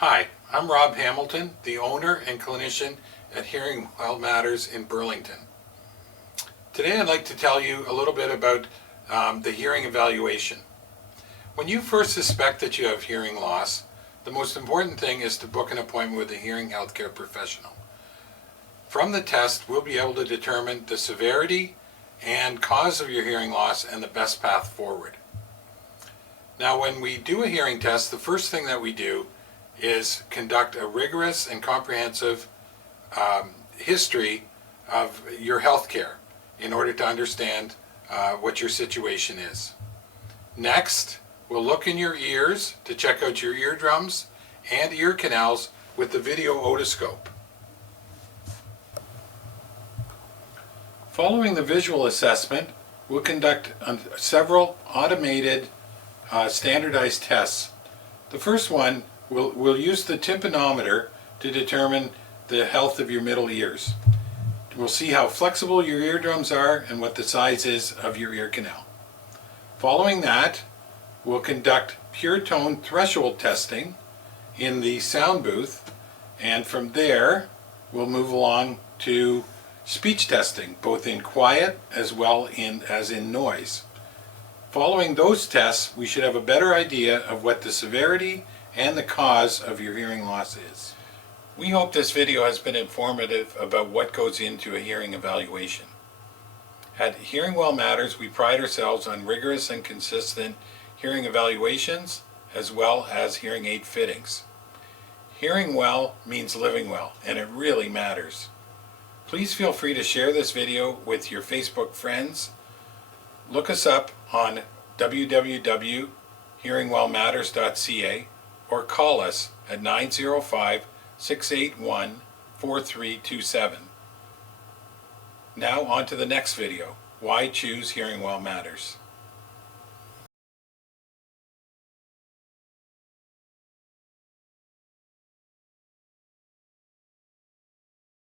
Hi, I'm Rob Hamilton, the owner and clinician at Hearing Well Matters in Burlington. Today I'd like to tell you a little bit about the hearing evaluation. When you first suspect that you have hearing loss, the most important thing is to book an appointment with a hearing healthcare professional. From the test, we'll be able to determine the severity and cause of your hearing loss and the best path forward. Now, when we do a hearing test, the first thing that we do is conduct a rigorous and comprehensive history of your health care in order to understand what your situation is. Next, we'll look in your ears to check out your eardrums and ear canals with the video otoscope. Following the visual assessment, we'll conduct several automated standardized tests. The first one, we'll use the tympanometer to determine the health of your middle ears. We'll see how flexible your eardrums are and what the size is of your ear canal. Following that, we'll conduct pure tone threshold testing in the sound booth, and from there we'll move along to speech testing, both in quiet as well as in noise. Following those tests, we should have a better idea of what the severity and the cause of your hearing loss is. We hope this video has been informative about what goes into a hearing evaluation. At Hearing Well Matters, we pride ourselves on rigorous and consistent hearing evaluations as well as hearing aid fittings. Hearing well means living well, and it really matters. Please feel free to share this video with your Facebook friends. Look us up on www.hearingwellmatters.ca or call us at 905-681-4327. Now on to the next video, Why Choose Hearing Well Matters.